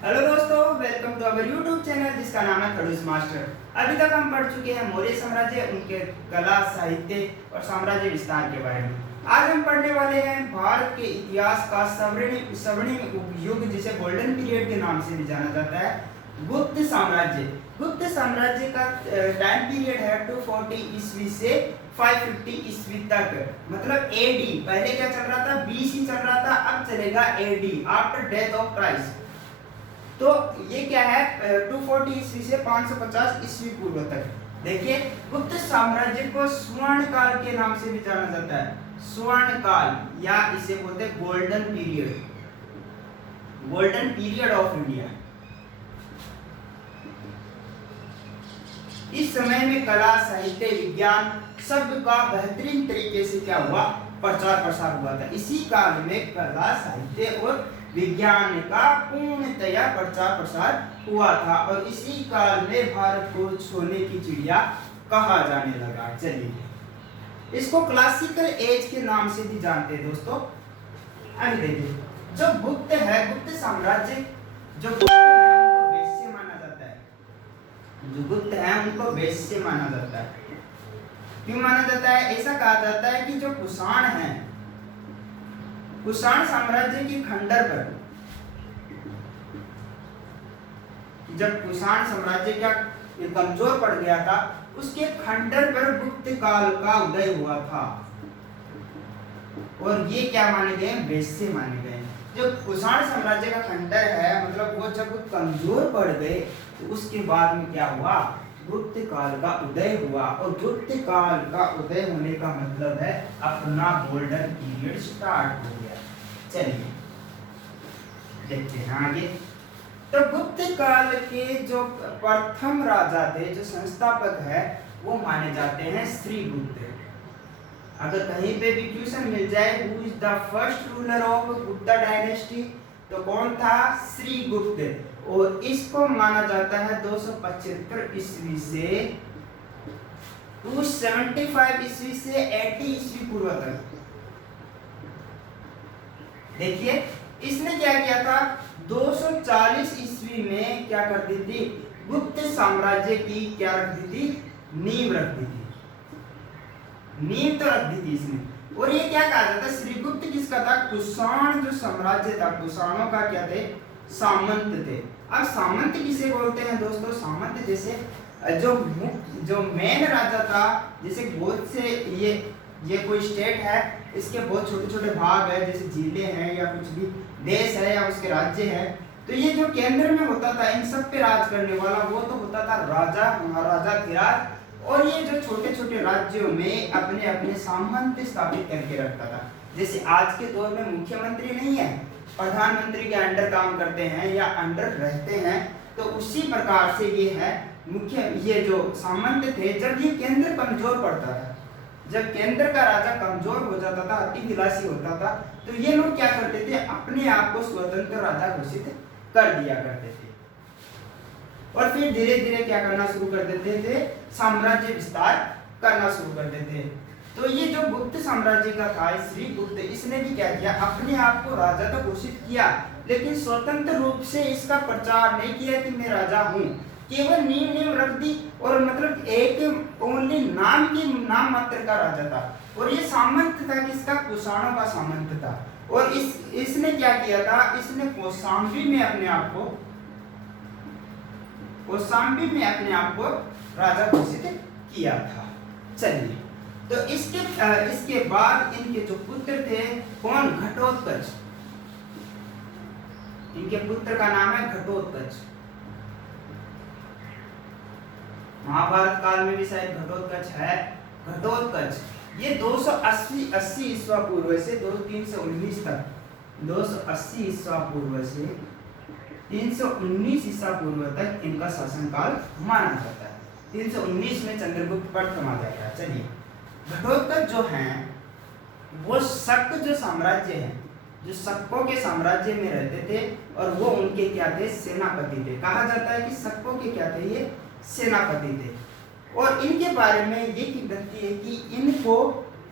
Hello दोस्तों, welcome to our YouTube channel जिसका नाम है खड़ूस मास्टर। अभी तक हम पढ़ चुके हैं मौर्य साम्राज्य, उनके कला, साहित्य और साम्राज्य विस्तार के बारे में। आज हम पढ़ने वाले हैं भारत के इतिहास का स्वर्णिम युग, जिसे गोल्डन पीरियड के नाम से भी जाना जाता है, गुप्त साम्राज्य। गुप्त साम्राज्य का टाइम पीरियड है 240 ईस्वी से 550 ईस्वी तक, मतलब एडी। पहले क्या चल रहा था, बीसी चल रहा था, अब चलेगा AD, after death of Christ. तो ये क्या है, 240 ईस्वी से 550 ईस्वी पूर्व तक। देखिए, गुप्त साम्राज्य को स्वर्ण काल के नाम से भी जाना जाता है, स्वर्ण काल, या इसे बोलते हैं golden period, golden period of India. इस समय में कला, साहित्य, विज्ञान सब का बेहतरीन तरीके से क्या हुआ, प्रचार प्रसार हुआ था। इसी काल में कला, साहित्य और विज्ञान का पूर्णतया प्रचार प्रसार हुआ था, और इसी काल में भारत को सोने की चिड़िया कहा जाने लगा। चलिए, इसको क्लासिकल एज के नाम से भी जानते हैं दोस्तों। अभी देखिए, जो गुप्त है, गुप्त साम्राज्य, जो गुप्त है उनको वैश्य माना जाता है, जो गुप्त है उनको वैश्य माना जाता है। क्यों माना जाता है? ऐसा कहा जाता है कि जो कुषाण है, कुषाण साम्राज्य की खंडर पर, जब कुषाण साम्राज्य क्या कमजोर पड़ गया था, उसके खंडर पर गुप्त काल का उदय हुआ था, और ये क्या माने गए, वैश्य माने गए। जो कुषाण साम्राज्य का खंडर है, मतलब वो जब कमजोर पड़ गए, तो उसके बाद में क्या हुआ, गुप्त काल का उदय हुआ। और गुप्त काल का उदय होने का मतलब है अपना गोल्डन पीरियड स्टार्ट हो गया। चलिए देखते हैं आगे। तो गुप्त काल के जो प्रथम राजा थे, जो संस्थापक है, वो माने जाते हैं श्रीगुप्त। अगर कहीं पे भी क्वेश्चन मिल जाए, who is the first ruler of Gupta dynasty, तो कौन था, श्रीगुप्त। और इसको माना जाता है 275 ईस्वी से 275 ईस्वी से 80 ईस्वी पूर्व तक। देखिए, इसने क्या किया था, 240 ईस्वी में क्या कर दी थी, गुप्त साम्राज्य की क्या रख दी थी, नींव रख दी थी, नींव तो रख दी थी इसने। और ये क्या कहा जाता है, श्रीगुप्त किसका था, कुषाण जो साम्राज्य था, कुषाणों का क्या थे, सामंत थे। अब सामंत किसे बोलते हैं दोस्तों, सामंत जैसे जो मेन राजा था, जैसे बहुत से ये कोई स्टेट है, इसके बहुत छोटे छोटे भाग है, जैसे जिले हैं या कुछ भी देश है या उसके राज्य है, तो ये जो केंद्र में होता था, इन सब पे राज करने वाला वो तो होता था राजा, महाराजा धीराज। और ये जो छोटे छोटे राज्यों में अपने अपने सामंत स्थापित करके रखता था। जैसे आज के दौर में मुख्यमंत्री नहीं है, प्रधानमंत्री के अंडर काम करते हैं या अंडर रहते हैं, तो उसी प्रकार से ये है मुख्य, ये जो सामंत थे, जब ये केंद्र कमजोर पड़ता था, जब केंद्र का राजा कमजोर हो जाता था, अति विलासी होता था, तो ये लोग क्या करते थे, अपने आप को स्वतंत्र राजा घोषित कर दिया करते थे, और फिर धीरे धीरे क्या करना शुरू कर देते थे, साम्राज्य विस्तार करना शुरू कर देते थे। तो ये जो गुप्त साम्राज्य का था, श्रीगुप्त, इसने भी क्या किया, अपने आप को राजा तो घोषित किया, लेकिन स्वतंत्र रूप से इसका प्रचार नहीं किया कि मैं राजा हूँ, केवल नींव रख दी, और मतलब एक ओनली नाम मात्र का राजा था। और ये सामंत था किसका, कुषाणों का सामंत था। और इसने क्या किया था, इसने कौशाम्बी में अपने आप को राजा घोषित किया था। चलिए, तो इसके बाद इनके जो पुत्र थे, कौन, घटोत्कच, इनके पुत्र का नाम है घटोत्कच। महाभारत काल में भी शायद घटोत्कच है। घटोत्कच ये 280 ईस्वा पूर्व से 319 तक, 280 ईस्वा पूर्व से 319 ईसा पूर्व तक इनका शासनकाल माना जाता है। 319 में चंद्रगुप्त प्रथम आ जाएगा। चलिए, घटोत्कच जो हैं, वो शक जो साम्राज्य है, जो शकों के साम्राज्य में रहते थे, और वो उनके क्या थे, सेनापति थे। कहा जाता है कि शकों के क्या थे, ये सेनापति थे। और इनके बारे में ये किंवदंती है कि इनको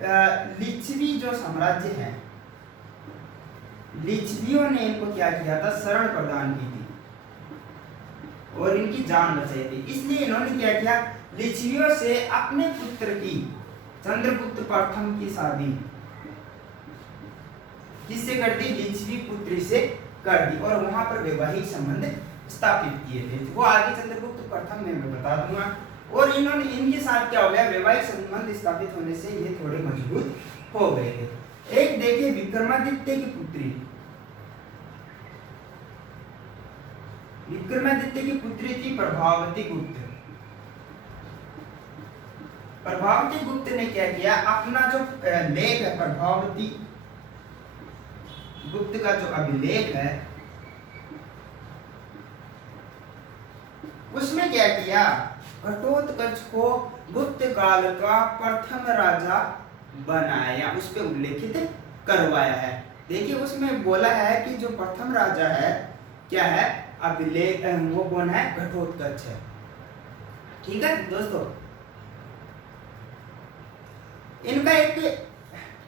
लिच्छवी जो साम्राज्य है, लिच्छवियों ने इनको क्या किया था, शरण प्रदान की थी। और इनकी जान बचाई थी। इसलिए इन्होंने क्या किया, लिच्छवियों से अपने पुत्र की चंद्रगुप्त प्रथम की शादी किससे कर दी, लिच्छवी पुत्री से कर दी और वहां पर वैवाहिक संबंध स्थापित किए थे। वो आगे चंद्रगुप्त प्रथम में मैं बता दूंगा। और इन्होंने इनके साथ क्या हो गया, वैवाहिक संबंध स्थापित होने से ये थोड़े मजबूत हो गए थे। एक देखिए विक्रमादित्य की पुत्री, विक्रमादित्य की पुत्री थी प्रभावती गुप्त। प्रभावती गुप्त ने क्या किया, अपना जो लेख है प्रभावती गुप्त का जो अभिलेख है उसमें क्या किया, घटोत्कच को गुप्त काल का प्रथम राजा बनाया, उस पर उल्लेखित करवाया है। देखिए उसमें बोला है कि जो प्रथम राजा है क्या है, अभिलेख, वो कौन है, घटोत्कच है। ठीक है दोस्तों, इनका एक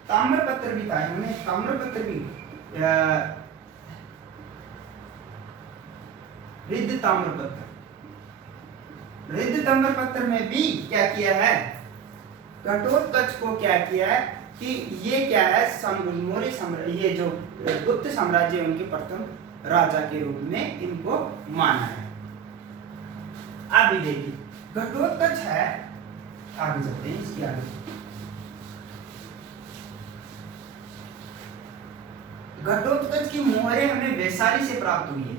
ताम्रपत्र भी था, इन्होंने ताम्रपत्र भी रिद्ध ताम्रपत्र, रिद्ध ताम्रपत्र में भी क्या किया है, घटोत्कच को क्या किया है कि ये क्या है, मौर्य साम्राज्य, ये जो गुप्त साम्राज्य उनके प्रथम राजा के रूप में इनको माना है। अभी देखिए घटोत्कच है, आगे चलते हैं इसके आगे। घटोत्कच की मोहरें हमें वैशाली से प्राप्त हुई है,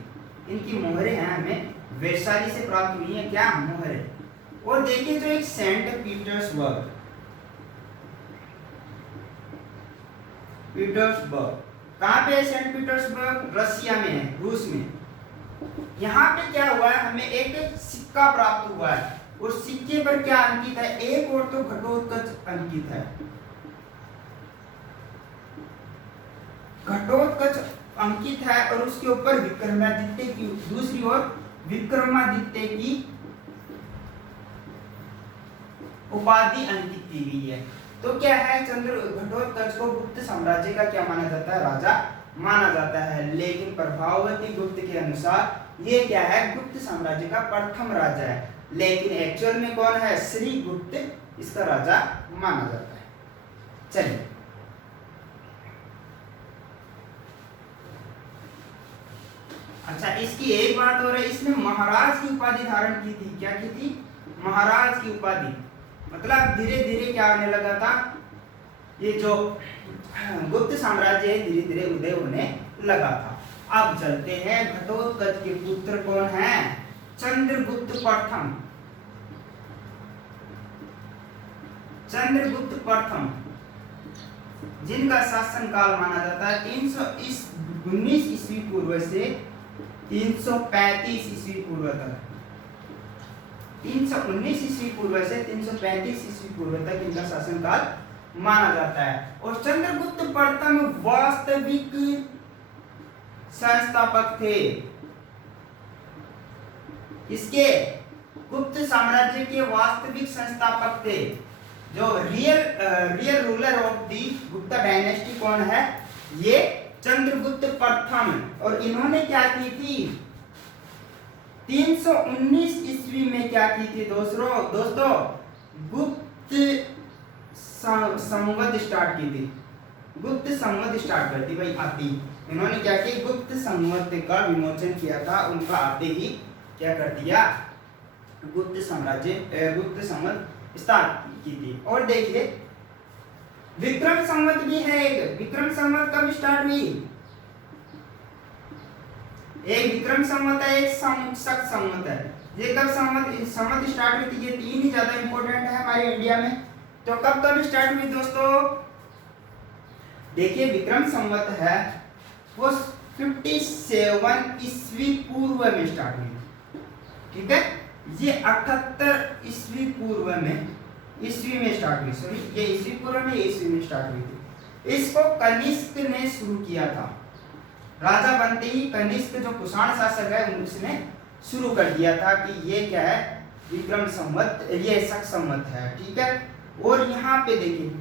इनकी मोहरें हैं हमें वैशाली से प्राप्त हुई है, क्या मोहरें। और देखिए जो एक सेंट पीटर्सबर्ग, पीटर्सबर्ग कहाँ पे है, सेंट पीटर्सबर्ग रसिया में है, रूस में। यहाँ पे क्या हुआ है, हमें एक सिक्का प्राप्त हुआ है और सिक्के पर क्या अंकित है, एक और तो घटोत्कच अंकित है, घटोत्कच अंकित है और उसके ऊपर विक्रमादित्य की, दूसरी ओर विक्रमादित्य की उपाधि अंकित की गई है। तो क्या है, घटोत्कच को गुप्त साम्राज्य का क्या माना जाता है, राजा माना जाता है। लेकिन प्रभावती गुप्त के अनुसार ये क्या है, गुप्त साम्राज्य का प्रथम राजा है, लेकिन एक्चुअल में कौन है, श्री गुप्त इसका राजा माना जाता है। चलिए अच्छा, इसकी एक बात और है, इसने महाराज की उपाधि धारण की थी। क्या की थी, महाराज की उपाधि। मतलब धीरे धीरे क्या होने लगा था, ये जो गुप्त साम्राज्य है धीरे धीरे उदय होने लगा था। अब चलते हैं, घटोत्कच के पुत्र कौन है, चंद्रगुप्त प्रथम। चंद्रगुप्त प्रथम जिनका शासन काल माना जाता है 319 ईस्वी पूर्व से 335 ईस्वी पूर्व तक, 319 ईस्वी पूर्व से 335 ईस्वी पूर्व तक इनका शासनकाल माना जाता है। और चंद्रगुप्त प्रथम वास्तविक संस्थापक थे, इसके गुप्त साम्राज्य के वास्तविक संस्थापक थे। जो real ruler of the Gupta dynasty कौन है, ये चंद्रगुप्त प्रथम। और इन्होंने क्या की थी, 319 ईस्वी में क्या की थी दोस्तों, गुप्त संवत स्टार्ट की थी, गुप्त संवत स्टार्ट कर दी भाई आती। इन्होंने क्या किया, गुप्त संवत का विमोचन किया था, उनका आते ही क्या कर दिया, गुप्त साम्राज्य, गुप्त संवत स्टार्ट की थी। और देखिए विक्रम संवत भी है एक, विक्रम संवत कब स्टार्ट हुई, एक विक्रम संवत है, एक शक संवत है। ये कब संवत स्टार्ट हुई थी, ये तीन ही ज्यादा इंपॉर्टेंट है हमारे इंडिया में। तो कब स्टार्ट हुई दोस्तों, देखिए विक्रम संवत है वो 57 ईस्वी पूर्व में स्टार्ट हुई, ठीक है। ये 78 ईस्वी पूर्व में, ईस्वी में स्टार्ट हुई, सॉरी ये ईस्वी पूर्व में, ईस्वी में स्टार्ट हुई थी। इसको कनिष्क ने शुरू किया था, राजा बनते ही कनिष्क जो कुषाण शासक है उसने शुरू कर दिया था कि ये क्या है, विक्रम संवत, ये शक संवत है, ठीक है। और यहाँ पे देखिए,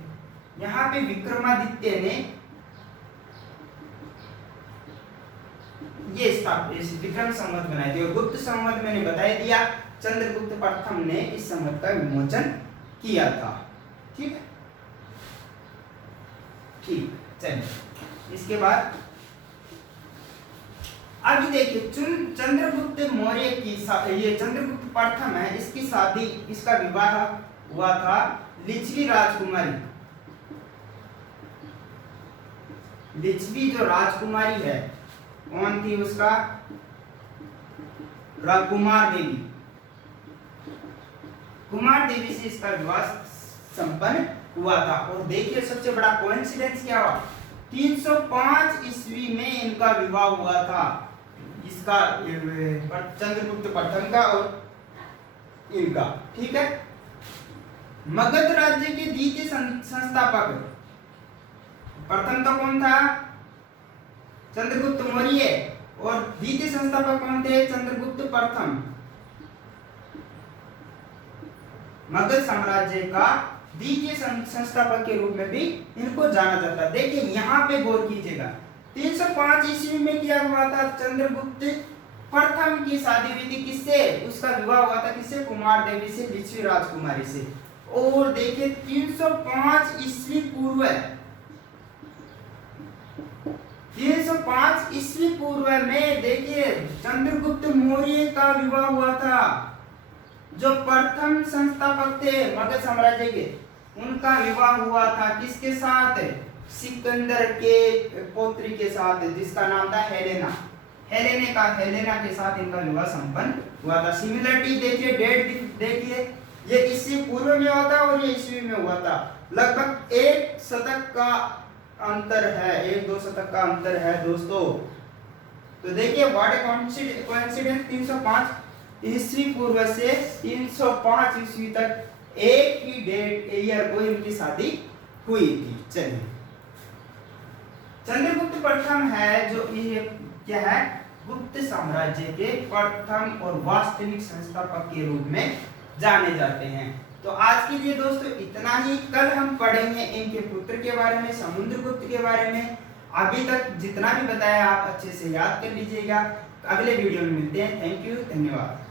यहाँ पे विक्रमादित्य ने ये इस विक्रम संवत बनाए थे। और गुप्त संवत मैंने बता दिया, चंद्रगुप्त प्रथम ने इस संवत का विमोचन किया था। ठीक है, ठीक, चलिए इसके बाद अभी देखिए चंद्रगुप्त मौर्य की ये चंद्रगुप्त प्रथम है, इसकी शादी, इसका विवाह हुआ था लिच्छवी राजकुमारी। लिच्छवी जो राजकुमारी है कौन थी, उसका कुमार देवी, कुमार देवी से इसका विवाह संपन्न हुआ था। और देखिए सबसे बड़ा कोइंसिडेंस क्या हुआ, 305 ईस्वी में इनका विवाह हुआ था, इसका चंद्रगुप्त प्रथम का और इनका। ठीक है, मगध राज्य के द्वितीय संस्थापक प्रथम तो कौन था, चंद्रगुप्त मौर्य, और द्वितीय संस्थापक कौन थे, चंद्रगुप्त प्रथम। मगध साम्राज्य का द्वितीय संस्थापक के रूप में भी इनको जाना जाता है। देखिए यहाँ पे गौर कीजिएगा, 305 ईस्वी में क्या हुआ था, चंद्रगुप्त प्रथम की शादी हुई थी किससे, उसका विवाह हुआ था किससे, कुमार देवी से, लिच्छवी राजकुमारी से। और देखिए 305 ईस्वी पूर्व, 305 ईस्वी पूर्व में देखिए चंद्रगुप्त मौर्य का विवाह हुआ था, जो प्रथम संस्थापक थे मगध साम्राज्य के, उनका विवाह हुआ था किसके साथ, सिकंदर के पौत्री के साथ, जिसका नाम था हेलेना। हेलेना के साथ इनका विवाह संपन्न हुआ था। सिमिलरिटी देखिए, डेट देखिए, ये इससे पूर्व में हुआ था और ये ईस्वी में हुआ था। लगभग 1 शतक का अंतर है, 1-2 शतक का अंतर है दोस्तों। तो देखिए व्हाट ए कोइंसिडेंस, 305 ईस्वी पूर्व से 305 ईस्वी तक एक ही डेट ईयर को इनकी शादी हुई थी। चलिए, चंद्रगुप्त प्रथम है जो ये क्या है, गुप्त साम्राज्य के प्रथम और वास्तविक संस्थापक के रूप में जाने जाते हैं। तो आज के लिए दोस्तों इतना ही। कल हम पढ़ेंगे इनके पुत्र के बारे में, समुद्रगुप्त के बारे में। अभी तक जितना भी बताया आप अच्छे से याद कर लीजिएगा। अगले वीडियो में मिलते हैं। थैंक यू, धन्यवाद।